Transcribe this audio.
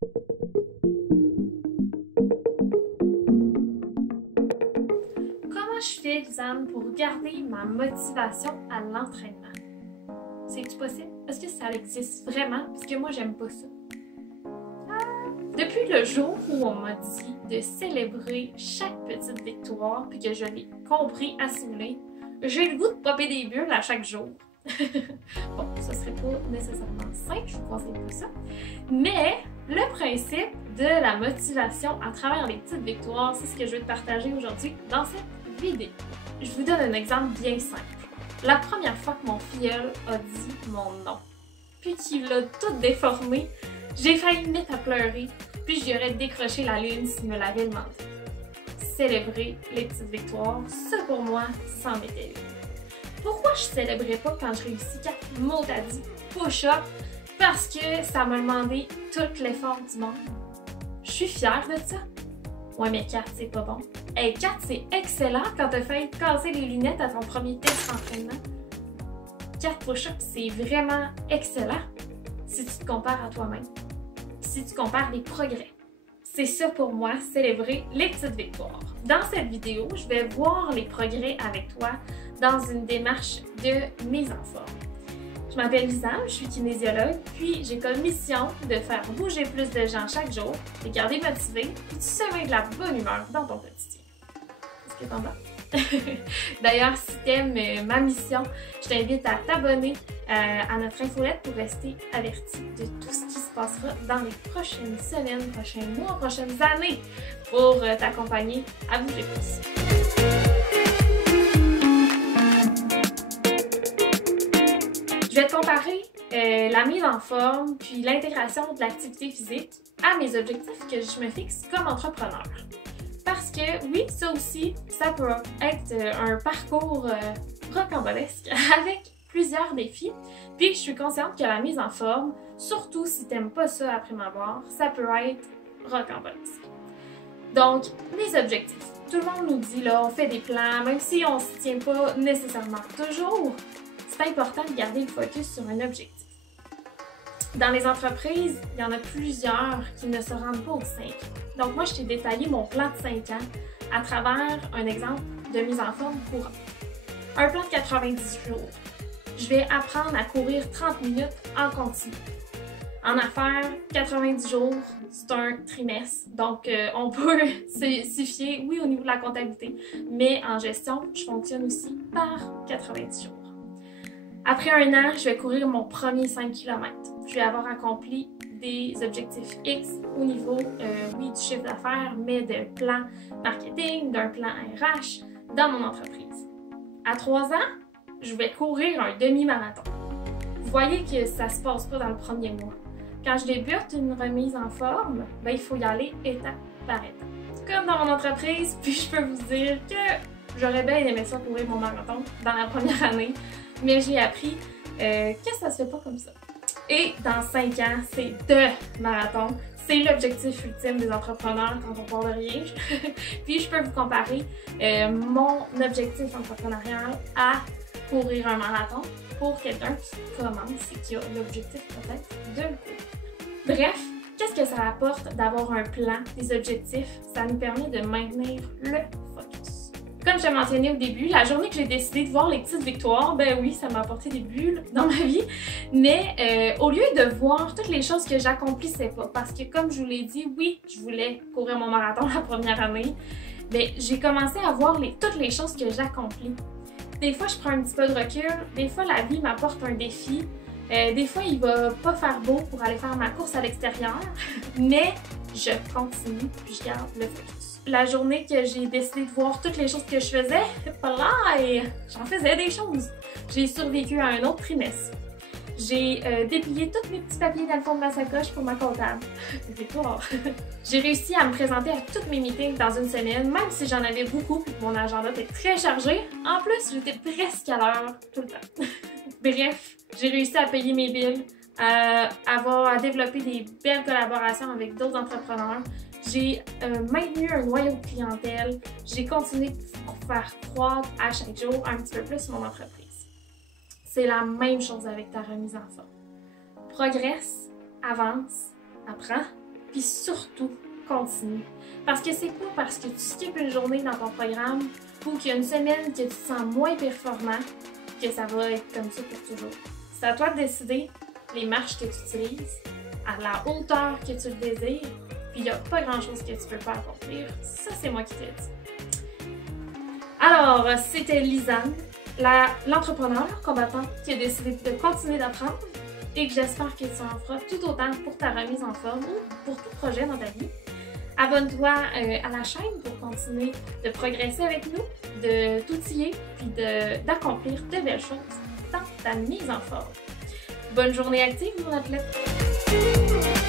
Comment je fais, Lisanne, pour garder ma motivation à l'entraînement? C'est-tu possible? Est-ce que ça existe vraiment? Parce que moi, j'aime pas ça. Depuis le jour où on m'a dit de célébrer chaque petite victoire, puis que je l'ai compris, assimilé, j'ai le goût de popper des bulles à chaque jour. Bon, ça serait pas nécessairement simple, je vous conseille pas ça. Mais le principe de la motivation à travers les petites victoires, c'est ce que je vais te partager aujourd'hui dans cette vidéo. Je vous donne un exemple bien simple. La première fois que mon filleul a dit mon nom, puis qu'il l'a tout déformé, j'ai failli me mettre à pleurer, puis j'y aurais décroché la lune s'il me l'avait demandé. Célébrer les petites victoires, ça pour moi, c'en était une. Pourquoi je célébrais pas quand je réussis 4 mots à dit push-up? Parce que ça m'a demandé tout l'effort du monde. Je suis fière de ça. Ouais, mais 4, c'est pas bon. Hey, 4, c'est excellent quand t'as failli te casser les lunettes à ton premier test d'entraînement. 4 push-ups, c'est vraiment excellent si tu te compares à toi-même. Si tu compares les progrès. C'est ça pour moi, célébrer les petites victoires. Dans cette vidéo, je vais voir les progrès avec toi dans une démarche de mise en forme. Je m'appelle Lisanne, je suis kinésiologue, puis j'ai comme mission de faire bouger plus de gens chaque jour, de garder motivé, puis de semer de la bonne humeur dans ton quotidien. Est-ce que t'en vas? D'ailleurs, si t'aimes ma mission, je t'invite à t'abonner à notre infolette pour rester averti de tout ce qui se passera dans les prochaines semaines, prochains mois, prochaines années pour t'accompagner à bouger plus. Je vais te comparer la mise en forme puis l'intégration de l'activité physique à mes objectifs que je me fixe comme entrepreneur. Parce que oui, ça aussi, ça peut être un parcours rocambolesque avec plusieurs défis. Puis je suis consciente que la mise en forme, surtout si t'aimes pas ça après m'avoir, ça peut être rocambolesque. Donc, mes objectifs. Tout le monde nous dit là, on fait des plans, même si on s'y tient pas nécessairement toujours, c'est important de garder le focus sur un objectif. Dans les entreprises, il y en a plusieurs qui ne se rendent pas aux 5 ans. Donc moi, je t'ai détaillé mon plan de 5 ans à travers un exemple de mise en forme courant. Un plan de 90 jours. Je vais apprendre à courir 30 minutes en continu. En affaires, 90 jours, c'est un trimestre. Donc, on peut s'y fier, oui, au niveau de la comptabilité, mais en gestion, je fonctionne aussi par 90 jours. Après un an, je vais courir mon premier 5 km. Je vais avoir accompli des objectifs X au niveau, oui, du chiffre d'affaires, mais d'un plan marketing, d'un plan RH dans mon entreprise. À 3 ans, je vais courir un demi-marathon. Vous voyez que ça se passe pas dans le premier mois. Quand je débute une remise en forme, ben, il faut y aller étape par étape. Comme dans mon entreprise, puis je peux vous dire que j'aurais bien aimé ça courir mon marathon dans la première année, mais j'ai appris que ça se fait pas comme ça. Et dans 5 ans, c'est de marathon. C'est l'objectif ultime des entrepreneurs quand on parle de rien. Puis je peux vous comparer mon objectif entrepreneurial à courir un marathon pour quelqu'un qui commence et qui a l'objectif peut-être de le courir. Bref, qu'est-ce que ça apporte d'avoir un plan, des objectifs? Ça nous permet de maintenir le focus. Comme je t'ai mentionné au début, la journée que j'ai décidé de voir les petites victoires, ben oui, ça m'a apporté des bulles dans ma vie, mais au lieu de voir toutes les choses que j'accomplissais pas, parce que comme je vous l'ai dit, oui, je voulais courir mon marathon la première année, ben j'ai commencé à voir toutes les choses que j'accomplis. Des fois, je prends un petit peu de recul, des fois, la vie m'apporte un défi, des fois, il va pas faire beau pour aller faire ma course à l'extérieur, mais je continue puis je garde le focus. La journée que j'ai décidé de voir toutes les choses que je faisais, j'en faisais des choses. J'ai survécu à un autre trimestre. J'ai déplié tous mes petits papiers dans le fond de ma sacoche pour ma comptable. C'était fort. J'ai réussi à me présenter à toutes mes meetings dans une semaine, même si j'en avais beaucoup et que mon agenda était très chargé. En plus, j'étais presque à l'heure tout le temps. Bref, j'ai réussi à payer mes billes, à développer des belles collaborations avec d'autres entrepreneurs. J'ai maintenu un noyau de clientèle. J'ai continué pour faire croître à chaque jour un petit peu plus mon entreprise. C'est la même chose avec ta remise en forme. Progresse, avance, apprends, puis surtout, continue. Parce que c'est pas parce que tu skippes une journée dans ton programme ou qu'il y a une semaine que tu te sens moins performant que ça va être comme ça pour toujours. C'est à toi de décider les marches que tu utilises, à la hauteur que tu le désires, puis il n'y a pas grand-chose que tu peux pas accomplir. Ça, c'est moi qui te le dis. Alors, c'était Lisanne, l'entrepreneur combattant qui a décidé de continuer d'apprendre et que j'espère que tu en feras tout autant pour ta remise en forme ou pour tout projet dans ta vie. Abonne-toi à la chaîne pour continuer de progresser avec nous, de t'outiller puis d'accomplir de belles choses dans ta mise en forme. Bonne journée active, mon athlète!